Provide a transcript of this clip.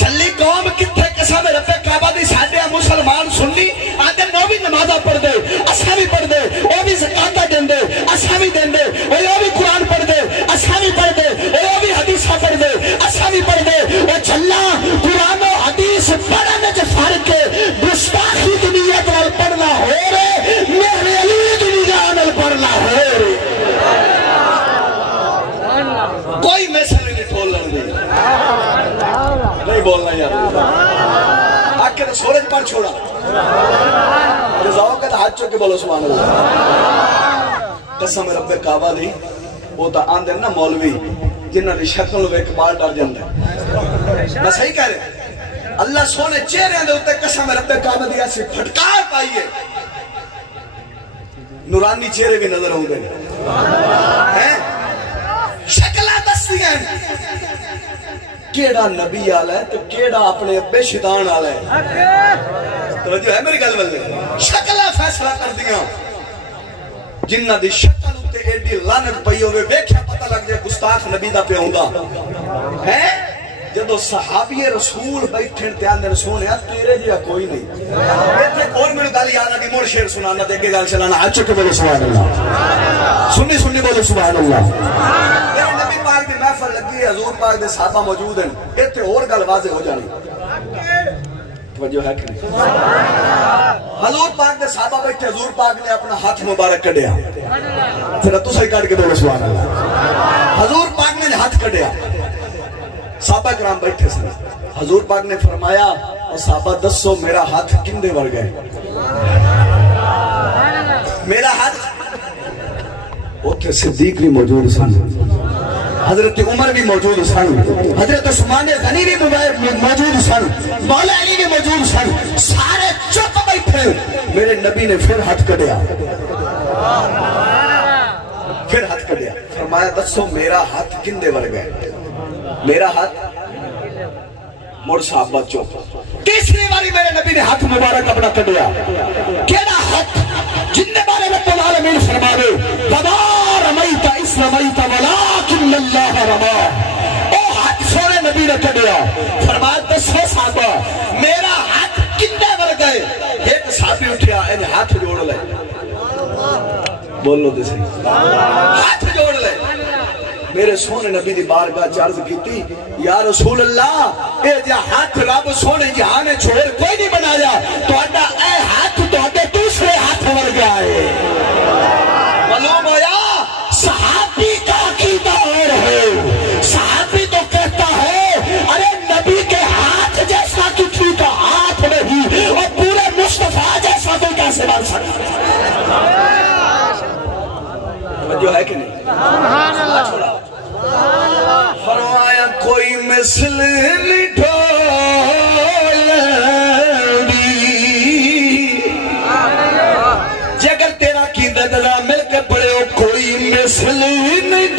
چلی قوم کتھے قسم رب کعبہ دی ساڈے مسلمان سنی آدھے نو بھی نمازہ پڑھ دے اساں بھی پڑھ دے او بھی زکاتہ دین دے اساں بھی دین دے او بھی قرآن پڑھ دے اساں بھی پڑھ دے او بھی حدیثہ پڑھ دے اساں بھی پڑھ دے او چلا قرآن و حدیث پڑھنے جو فرق ہے گستاخی کی نیت وال پڑھنا ہو رہے میرے علی کی نگاہ وال پڑھنا ہو رہے کوئی مسئلہ نہیں بولنا نہیں بولنا یار آکے تو سورج پر چھوڑا رضاؤں کا تو ہاتھ چوکے بولو سبحان اللہ قسم رب کعبہ دی وہ تا آندے نا مولوی جنہاں دی شکل و اقبال ڈر جاندے میں صحیح کہہ رہے اللہ سونے چہرے دے ہوتے قسم رب کعبہ دی ایسی پھٹکار پائیے نورانی چہرے بھی نظر ہوں دے شکلہ دستی ہیں کیڑا نبی آلہ ہے تو کیڑا اپنے ابے شیطان آلہ ہے توجہ ہے میری گل والے شکلہ فیصلہ کر دیا جنہ دی شکل اتے ایڈی لانت پئی ہوئے ویکھیا پتہ لگ جائے گستاخ نبی دا پہ ہوندا ہے جدو صحابی رسول بیٹھن تے آندے سونیا تیرے جیا کوئی نہیں ایتھے کون میرے گل یاد آ دی مور شعر سنانا تے اگے گل چلانا ہاتھ چکے بولو سبحان اللہ سنی سنی بولو سبحان اللہ نبی پاک دی محفل لگی ہے حضور پاک دے صحابہ موجود ہیں ایتھے اور گل واضح ہو جانی توجہ ہے کہ نہیں حضور پاک دے صحابہ بیٹھے حضور پاک نے اپنا ہاتھ مبارک کڈیا پھر تو صحیح کاٹ کے بولو سبحان اللہ حضور پاک نے ہاتھ کڈیا صحابہ کرام بیٹھے سے حضور پاک نے فرمایا اور صحابہ دسو میرا ہاتھ کندے ور گئے میرا ہاتھ اوتھے صدیق بھی موجود سن حضرت عمر بھی موجود سن حضرت عثمان غنی بھی موجود سن مولا علی بھی موجود سن سارے چپ بیٹھے میرے نبی نے پھر ہاتھ کڈیا فرمایا دسو میرا ہاتھ کندے ور گئے میرا ہاتھ مڑ صحابہ چوپ تیسری باری میرے نبی نے ہاتھ مبارک اپنا کڈیا کیڑا ہاتھ جن بارے رب العالمین فرماوے وما رمیت اس رمیت ولکن اللہ رما او ہاتھ سونے نبی نے کڈیا فرمایا دسو صحابہ میرا ہاتھ کندے ور گئے ایک صحابی اٹھیا ان ہاتھ جوڑ لے بول لو دے ہاتھ جوڑ لے میرے سونے نبی دی بارگاہ چارض کیتی یا رسول اللہ اے جا ہاتھ رب سونے جہانے چھوڑ کوئی نہیں بنایا تو اڈا اے ہاتھ تو اڈے دوسرے ہاتھ ور گیا ہے معلوم ہویا صحابی کا عقیدہ اور ہے صحابی تو کہتا ہے ارے نبی کے ہاتھ جیسا کسی کا ہاتھ نہیں اور پورے مصطفیٰ جیسا تو کیسے بن سکتا جو ہے کہ نہیں فرمایا کوئی مثل نہیں جگر تیرا کی ددلا مل کے پڑے ہو کوئی مثل نہیں